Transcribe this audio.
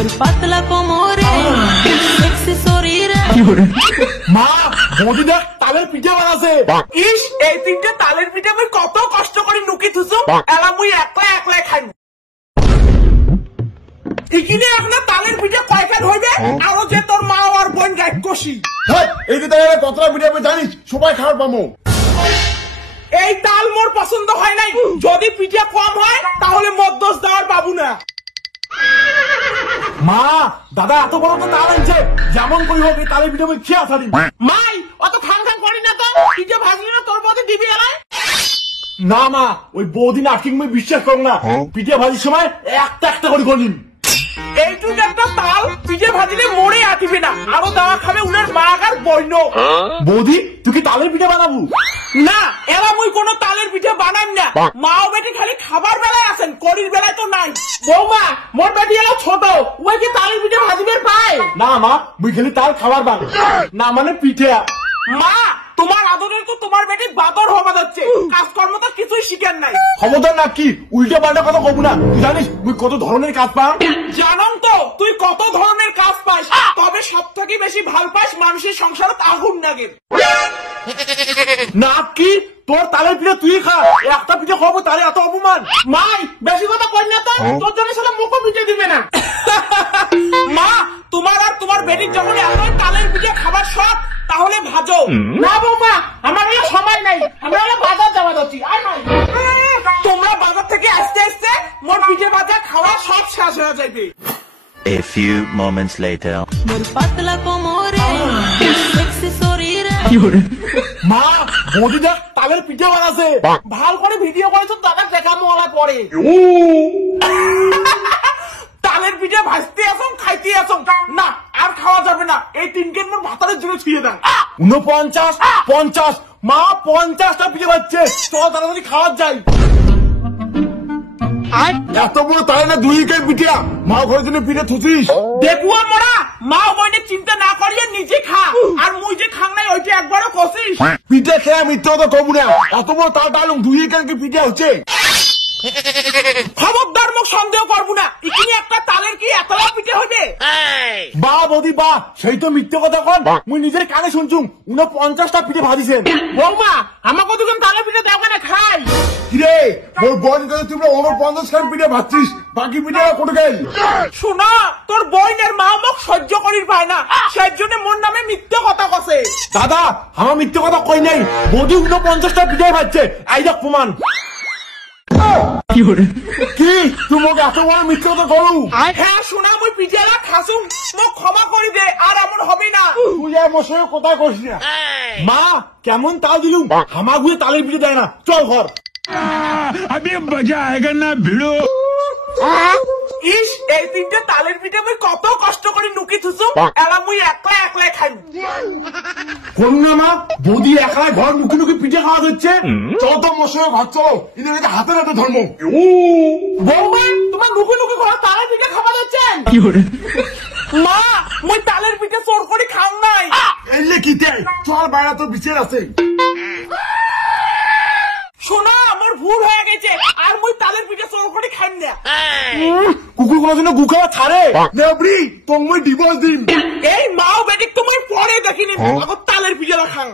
মোর পাতলা কোমরে সেক্সি শরীরে মা বৌদি দেখ তালের পিঠে বানাছে। ইস এই তিনটে তালের পিঠে মুই কত কষ্ট করে নুকি থুসু এলা মুই একলা একলাই খাই ইকিনে এখন তালের পিঠে কয়খান হইবে আরো যে তোর মা আর বোন গাইড কষি এই যে তাহলে কতটা পিঠে আমি জানিস সবাই খাওয়ার পাবো। এই তাল মোর পছন্দ হয় নাই যদি পিঠে কম হয় তাহলে মদ্দস দেওয়ার পাবো না। মা দাদা এত বড় তো তাল আনছে যেমন করি হোক এই তালের পিঠে আমি খেয়ে আসা দিন। মাই অত খাং খাং করি না তো পিঠে ভাজলি না তোর মধ্যে দিবি এলাই না মা ওই বৌদিন আর্থিক আমি বিশ্বাস করো না পিঠে ভাজির সময় একটা একটা করে করিম। এইটুক একটা তাল পিঠে ভাজিলে মরে আটিবে না আরো দাওয়া খাবে উনার মা আর বইন। বৌদি তুই কি তালের পিঠে বানাবো? না এরা মুই কোনো তালের পিঠে বানাই না মাও বেটি খালি খাবার বেলায় আছেন করির বেলায় তো নাই। বৌমা মোর বেটি এলো ছোট ওই কি তালের পিঠে ভাজিবে পায় না মা মুই খালি তাল খাবার বান না মানে পিঠে। মা তোমার আদরের তো তোমার বেটি বাদর হওয়া যাচ্ছে কাজকর্ম তো কিছুই শিখেন নাই। ক্ষমতা না কি উল্টে পাল্টা কথা কব না তুই জানিস তুই কত ধরনের কাজ পাস? জানাম তো তুই কত ধরনের কাজ পাস তবে সব থেকে বেশি ভাল পাস মানুষের সংসারে আগুন লাগে না কি তোর তালের পিঠে তুই খা একটা পিঠে খাবো তারে এত অপমান। মাই বেশি কথা কই না তো তোর জন্য সেটা মুখও পিঠে দিবে না। মা তোমার আর তোমার বেটির যখন এতই তালের পিঠে খাবার শখ তাহলে ভাজো। না বৌমা আমার হলো সময় নাই আমরা হলো বাজার যাওয়া যাচ্ছি তোমরা বাজার থেকে আসতে আসতে মোর পিঠে ভাজা খাওয়া সব শেষ হয়ে যাবে। A few moments later. মোর পাতলা কোমরে সেক্সি শরীরে মা বৌদি দেখ তালের পিঠে বানাছে। ভাল করে ভিডিও করেছো দাদা দেখামো ওলা পরে তালের পিঠে ভাজতে আসুন খাইতে আসুন না আর খাওয়া যাবে না এই 3 কেন মোর ভাতারের জন্য ছুঁয়ে দেন। 49 50 মা 50টা পিঠে বাচ্ছে চল তাড়াতাড়ি খাওয়া যায়। এত বড় তাই না 2 কেজি পিঠে মা ঘরের জন্য পিঠে থুছিস দেখুয়া মোরা মা বইনে চিন্তা না করিয়ে নিজে খা আর মুই যে খাং নাই ওইটা একবারও কষিস। পিঠে খেয়ে মিথ্যা কথা কব না এত বড় তাল ডালুম 2 কেজি পিঠে হচ্ছে। খবরদার মুখ সন্দেহ করবো না ইকিনি একটা তালের কি এতলা পিঠে হইবে। বা বৌদি বা সেই তো মিথ্যে কথা কন মুই নিজের কানে শুনছুম 49টা পিঠে ভাজিছেন। বৌমা আমাকে দুজন তালের পিঠে দাও কেন খাই কিরে মোর বোন কাছে তুই 49 খান পিঠে ভাজছিস বাকি পিঠে কোটে গেল? শোনা তোর বোনের মা মুখ সহ্য করির পায় না সেই জন্য মোর নামে মিথ্যে কথা কছে। দাদা আমার মিথ্যে কথা কই নাই বৌদি 49টা পিঠে ভাজছে এই দেখ প্রমাণ। কি তুই মোকে এত বড় মিথ্যে কথা করু? হ্যাঁ শোনা মুই পিঠেলা খাসুম মোক ক্ষমা করে দে আর এমন হবে না। তুই আর মোর সঙ্গে কথা কইস না। মা কেমন তাল দিলুম হামাগুড়ি তালের পিঠে দেয় না চল ঘর। अभी मजा आएगा ना भिड़ो। ইস এই 3টে তালের পিঠে মুই কত কষ্ট করে নুকি থুসু এলা মুই একলা একলাই খাই। কোন না মা বৌদি একলাই ঘর নুকি নুকি পিঠে খাওয়া হচ্ছে চল তো মোর সঙ্গে ঘর চলো এদের হাতের হাতে ধর্ম। বৌমা তোমার নুকি নুকি ঘর তালের পিঠে খাওয়া যাচ্ছেন মা মুই তালের পিঠে চোর করে খাও নাই। এলে কি দেয় চল বাইরে তোর বিচার আছে। শোনা আমার ভুল হয়ে গেছে আর মুই তালের পিঠে চোর করে খাই না। কুকুর কোনো দিনও গু খাওয়া ছাড়ে নেবরি তোর মুই ডিভোর্স দিম। এই মাও বেটিক তোমার পরে দেখিনি তালের পিঠে খাও।